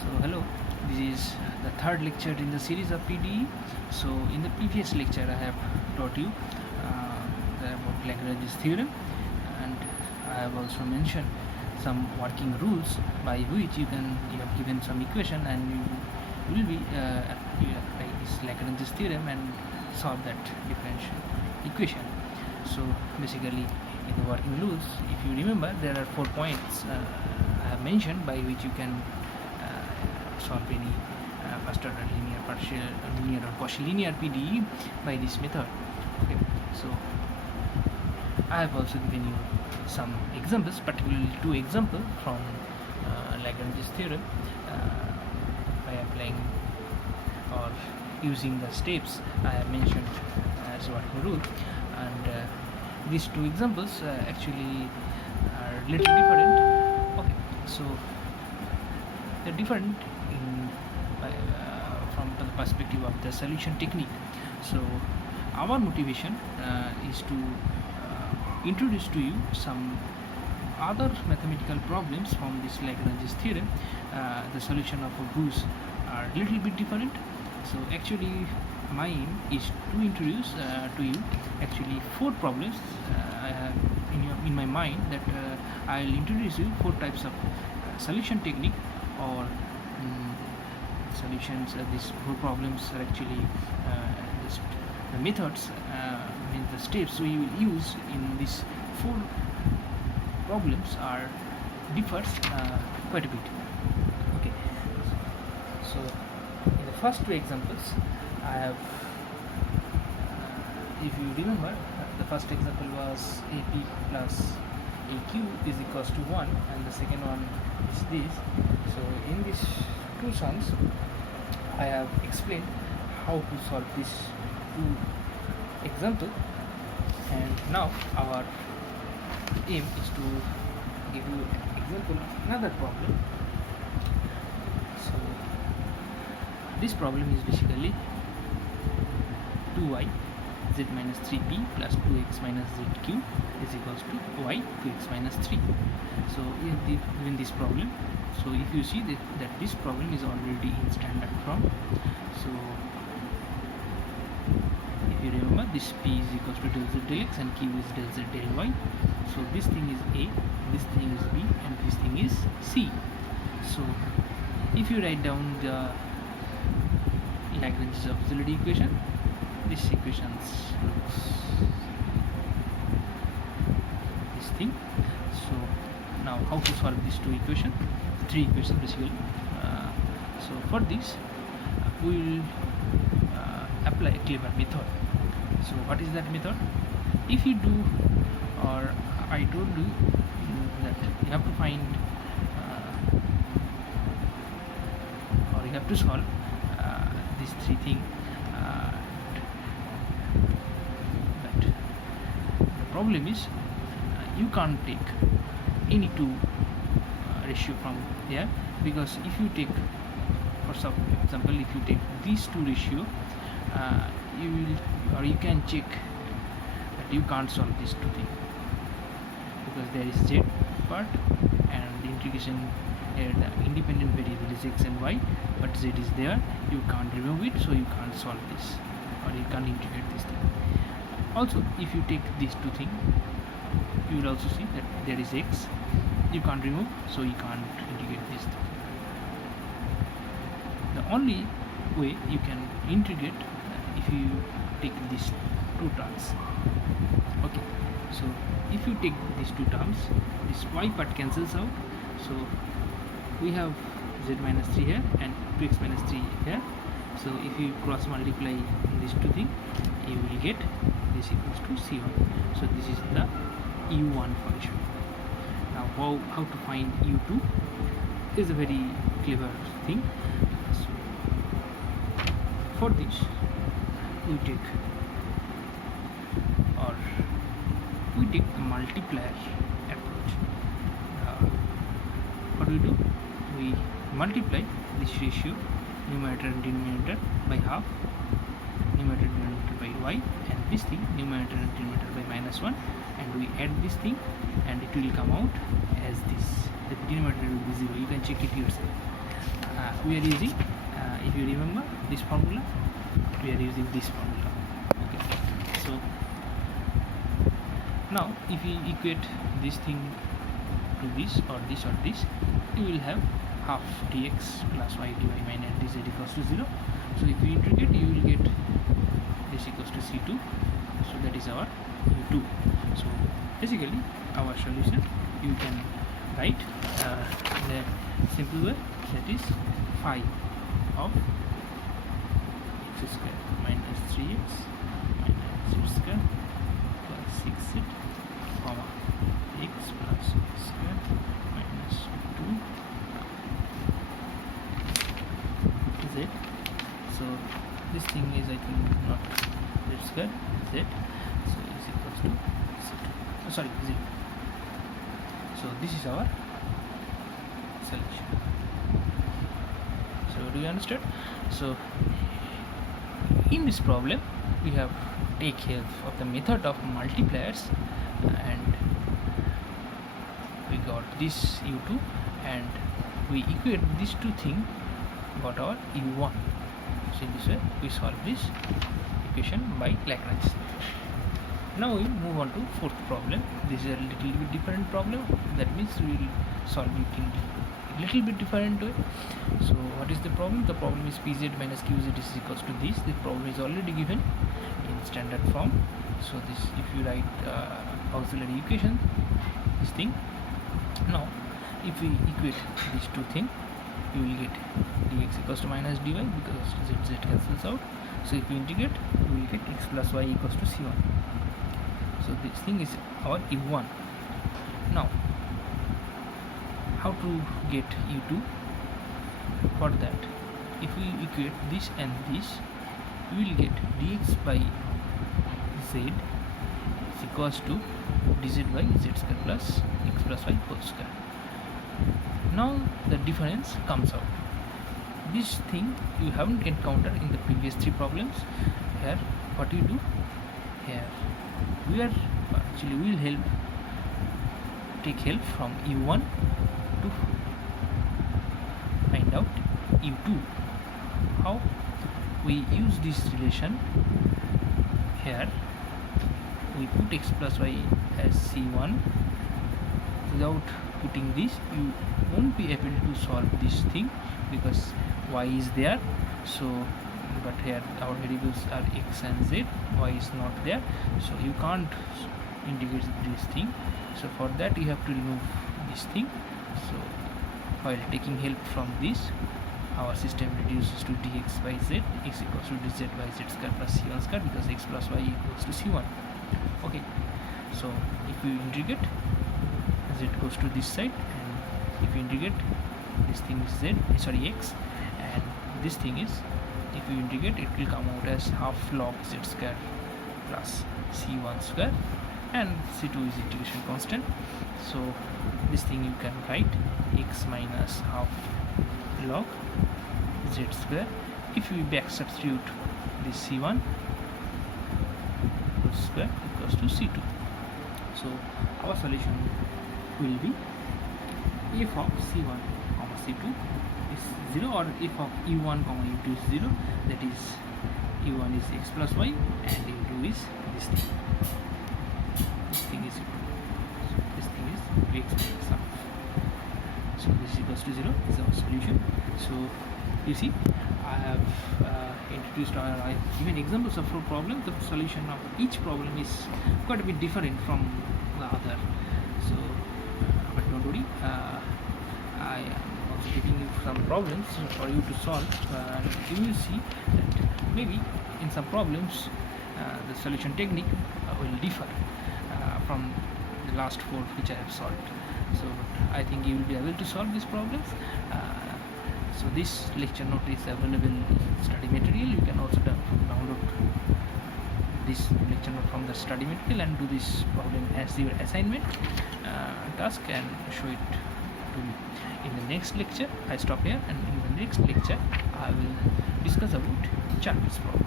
So hello, this is the third lecture in the series of PDE. So in the previous lecture I have taught you about Lagrange's theorem, and I have also mentioned some working rules by which you have given some equation and you will be you apply this Lagrange's theorem and solve that differential equation. So basically in the working rules, if you remember, there are 4 points I have mentioned by which you can solve any first order linear, partial, linear or partial linear PDE by this method. Okay, so I have also given you some examples, particularly 2 examples from Lagrange's theorem by applying or using the steps I have mentioned as working rule, and these 2 examples actually are little different. Okay, so they're different from the perspective of the solution technique. So our motivation is to introduce to you some other mathematical problems from this Lagrange's theorem. The solution of whose are a little bit different. So actually my aim is to introduce to you actually 4 problems I have in my mind, that I'll introduce you 4 types of solution technique or solutions. These 4 problems are actually the methods, means the steps we will use in these 4 problems are differs quite a bit. Okay, so in the first 2 examples I have, if you remember, the first example was AP plus AQ is equals to 1, and the second one is this. So in these 2 sums I have explained how to solve these 2 examples, and now our aim is to give you an example of another problem. So this problem is basically 2y z minus 3p plus 2x minus zq is equals to y 2x minus 3. So in this problem, so if you see that this problem is already in standard form. So if you remember, this p is equals to del z del x and q is del z del y. So this thing is a, this thing is b, and this thing is c. So if you write down the Lagrange's auxiliary equation, this equation looks this thing. So now how to solve these 2 equations, 3 equations basically. So for this we will apply a clever method. So what is that method? If you do, or I told you that you have to find or you have to solve these 3 things. But the problem is you can't take any 2 ratio from here, because if you take, for some example, if you take these 2 ratio, you will, or you can check that you can't solve these 2 things, because there is z part and the integration here, the independent variable is x and y, but z is there, you can't remove it, so you can't solve this, or you can't integrate this thing. Also, if you take these 2 things, you will also see that there is x, you can't remove, so you can't integrate this thing. The only way you can integrate if you take these 2 terms. Okay, so if you take these 2 terms, this y part cancels out, so we have z minus 3 here and 2x minus 3 here. So if you cross multiply these 2 things, you will get this equals to c1. So this is the u1 function. Now how to find u2 is a very clever thing. So for this we take the multiplier approach. What do? We multiply this ratio, numerator and denominator, by half, numerator and denominator by y, and this thing, numerator and denominator by -1, and we add this thing, and it will come out as this. The denominator will be 0. You can check it yourself. we are using, if you remember this formula, we are using this formula. Okay, so now if you equate this thing to this or this or this, you will have half dx plus y dy minus dz equals to 0. So if you integrate, you will get this equals to c2. So that is our u2. So basically our solution you can write in a simple way, that is phi of x square minus 3x minus z square plus 6z comma x plus x square minus 2z. So this thing is, I think, not z square, z, so is equals to z2, sorry, 0. So this is our solution. So do you understand? So in this problem we have take help of the method of multipliers, and we got this u2, and we equate these two things, got our u1. So in this way we solve this equation by Lagrange. Now we move on to fourth problem. This is a little bit different problem, that means we will solve it in a little bit different way. So what is the problem? The problem is pz minus qz is equals to this. The problem is already given in standard form. So this, if you write auxiliary equation, this thing. Now if we equate these two things, you will get dx equals to minus dy, because z cancels out. So if you integrate, you will get x plus y equals to c1. So this thing is our u1. Now how to get u2? For that, if we equate this and this, we will get dx by z is equals to dz by z square plus x plus y whole square. Now the difference comes out. This thing you haven't encountered in the previous three problems. Here what you do, here we are actually, we will take help from u1 to find out u2. How? We use this relation. Here we put x plus y as c1. Without putting this, you won't be able to solve this thing, because y is there. So but here our variables are x and z, y is not there, so you can't integrate this thing. So for that you have to remove this thing. So while taking help from this, our system reduces to dx by z, x equals to dz by z square plus c1 square, because x plus y equals to c1. Okay, so if you integrate, z goes to this side, and if you integrate, this thing is z, sorry, x, and this thing is, if you integrate, it will come out as half log z square plus c1 square, and c2 is integration constant. So this thing you can write x minus half log z square. If we back substitute this c1 square equals to c2. So our solution will be f of c1 comma c2 is 0, or f of u1 comma u2 is 0, that is u1 is x plus y and u2 is this thing. This thing is u2. So this thing is x minus half. So this is equals to 0 is our solution. So you see, I have introduced, or I have given examples of four problems. The solution of each problem is quite a bit different from the other. So but don't worry, I am also giving you some problems for you to solve, and you will see that maybe in some problems the solution technique will differ from the last four which I have solved. So I think you will be able to solve these problems. So this lecture note is available in study material. You can also download this lecture note from the study material and do this problem as your assignment task and show it to me. In the next lecture I stop here, and in the next lecture I will discuss about Chalmers problem.